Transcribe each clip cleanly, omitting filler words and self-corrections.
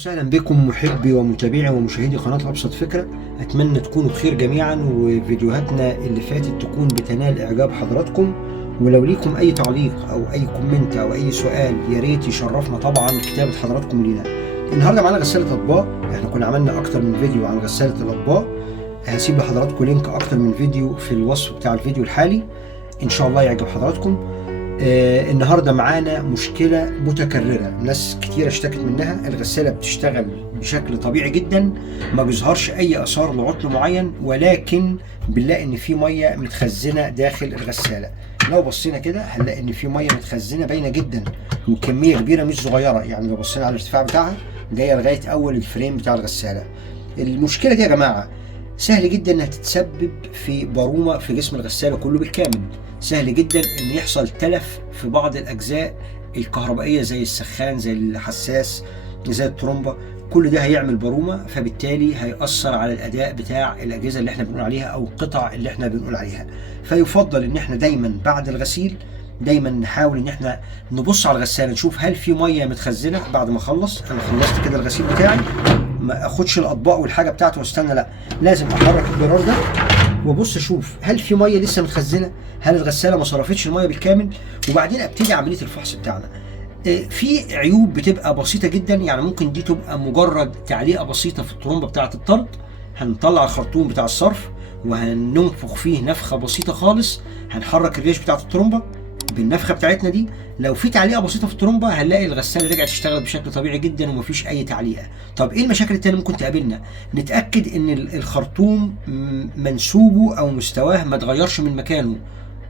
وسهلا بكم محبي ومتابعي ومشاهدي قناة أبسط فكرة. أتمنى تكونوا بخير جميعا، وفيديوهاتنا اللي فاتت تكون بتنال إعجاب حضراتكم. ولو ليكم أي تعليق أو أي كومنت أو أي سؤال يا ريت يشرفنا طبعا كتابة حضراتكم لينا. النهارده معانا غسالة أطباق. احنا كنا عملنا أكتر من فيديو عن غسالة الأطباق، هسيب لحضراتكم لينك أكتر من فيديو في الوصف بتاع الفيديو الحالي، إن شاء الله يعجب حضراتكم. النهارده معانا مشكلة متكررة، ناس كتير اشتكت منها. الغسالة بتشتغل بشكل طبيعي جدا، ما بيظهرش أي آثار لعطل معين، ولكن بنلاقي إن في مية متخزنة داخل الغسالة. لو بصينا كده هنلاقي إن في مية متخزنة باينة جدا، وكمية كبيرة مش صغيرة. يعني لو بصينا على الارتفاع بتاعها جاية لغاية أول الفريم بتاع الغسالة. المشكلة دي يا جماعة سهل جدا انها تتسبب في برومة في جسم الغسالة كله بالكامل. سهل جدا ان يحصل تلف في بعض الاجزاء الكهربائية زي السخان، زي الحساس، زي الترومبة. كل ده هيعمل برومة، فبالتالي هيأثر على الاداء بتاع الاجهزة اللي احنا بنقول عليها او القطع اللي احنا بنقول عليها. فيفضل ان احنا دايما بعد الغسيل دايما نحاول ان احنا نبص على الغسالة، نشوف هل في مية متخزنة. بعد ما اخلص انا خلصت كده الغسيل بتاعي، ما اخدش الاطباق والحاجه بتاعته واستنى، لا، لازم احرك الزرار ده وابص اشوف هل في ميه لسه متخزنه، هل الغساله ما صرفتش الميه بالكامل، وبعدين ابتدي عمليه الفحص بتاعنا. في عيوب بتبقى بسيطه جدا، يعني ممكن دي تبقى مجرد تعليقه بسيطه في الطرمبه بتاعه الطرد. هنطلع الخرطوم بتاع الصرف وهننفخ فيه نفخه بسيطه خالص، هنحرك الريش بتاعه الطرمبه بالنفخه بتاعتنا دي. لو في تعليقه بسيطه في الترومبه هنلاقي الغساله رجعت تشتغل بشكل طبيعي جدا ومفيش اي تعليقه. طب ايه المشاكل التانية ممكن تقابلنا؟ نتاكد ان الخرطوم منسوبه او مستواه ما اتغيرش من مكانه.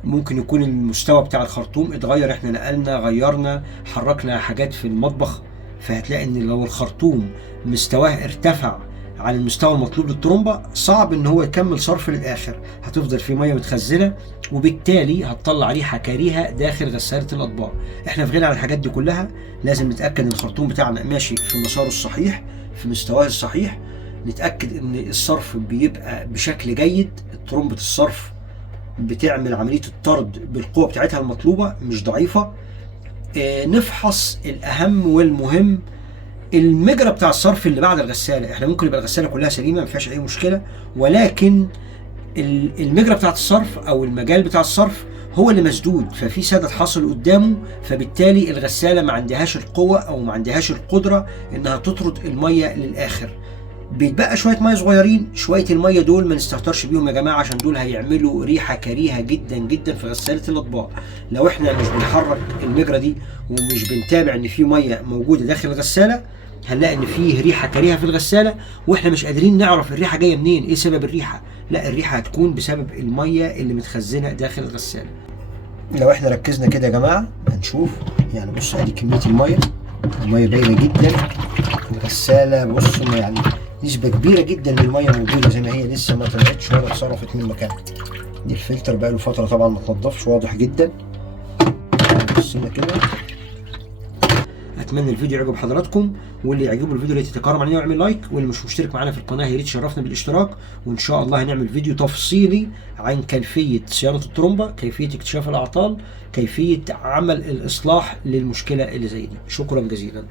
ممكن يكون المستوى بتاع الخرطوم اتغير، احنا نقلنا غيرنا حركنا حاجات في المطبخ، فهتلاقي ان لو الخرطوم مستواه ارتفع على المستوى المطلوب للترومبه صعب ان هو يكمل صرف للاخر، هتفضل في ميه متخزنه وبالتالي هتطلع ريحه كريهه داخل غساله الاطباق. احنا في غنى عن الحاجات دي كلها، لازم نتاكد ان الخرطوم بتاعنا ماشي في مساره الصحيح، في مستواه الصحيح. نتاكد ان الصرف بيبقى بشكل جيد، ترومبه الصرف بتعمل عمليه الطرد بالقوه بتاعتها المطلوبه مش ضعيفه. نفحص الاهم والمهم، المجرى بتاع الصرف اللي بعد الغساله. احنا ممكن يبقى الغساله كلها سليمه ما فيهاش اي مشكله، ولكن المجرى بتاعت الصرف او المجال بتاع الصرف هو اللي مسدود، ففي سدد حاصل قدامه، فبالتالي الغساله ما عندهاش القوه او ما عندهاش القدره انها تطرد الميه للاخر. بيتبقى شويه ميه صغيرين، شويه الميه دول ما نستهترش بيهم يا جماعه، عشان دول هيعملوا ريحه كريهه جدا جدا في غساله الاطباق. لو احنا مش بنحرك المجرى دي ومش بنتابع ان في ميه موجوده داخل الغساله، هنلاقي ان فيه ريحه كريهه في الغساله واحنا مش قادرين نعرف الريحه جايه منين، ايه سبب الريحه. لا، الريحه هتكون بسبب الميه اللي متخزنه داخل الغساله. لو احنا ركزنا كده يا جماعه هنشوف، يعني بص ادي كميه الميه باينه جدا. الغساله بص يعني نسبه كبيره جدا من الميه موجوده زي ما هي، لسه ما طلعتش ولا اتصرفت من مكانها. دي الفلتر بقى له فتره طبعا ما اتنضفش، واضح جدا. بصينا كده. اتمنى الفيديو يعجب حضراتكم، واللي يعجبه الفيديو يا ريت يتكرم علينا ويعمل لايك، واللي مش مشترك معانا في القناه يا ريت يشرفنا بالاشتراك. وان شاء الله هنعمل فيديو تفصيلي عن كيفيه صيانه الترومبه، كيفيه اكتشاف الاعطال، كيفيه عمل الاصلاح للمشكله اللي زي دي. شكرا جزيلا.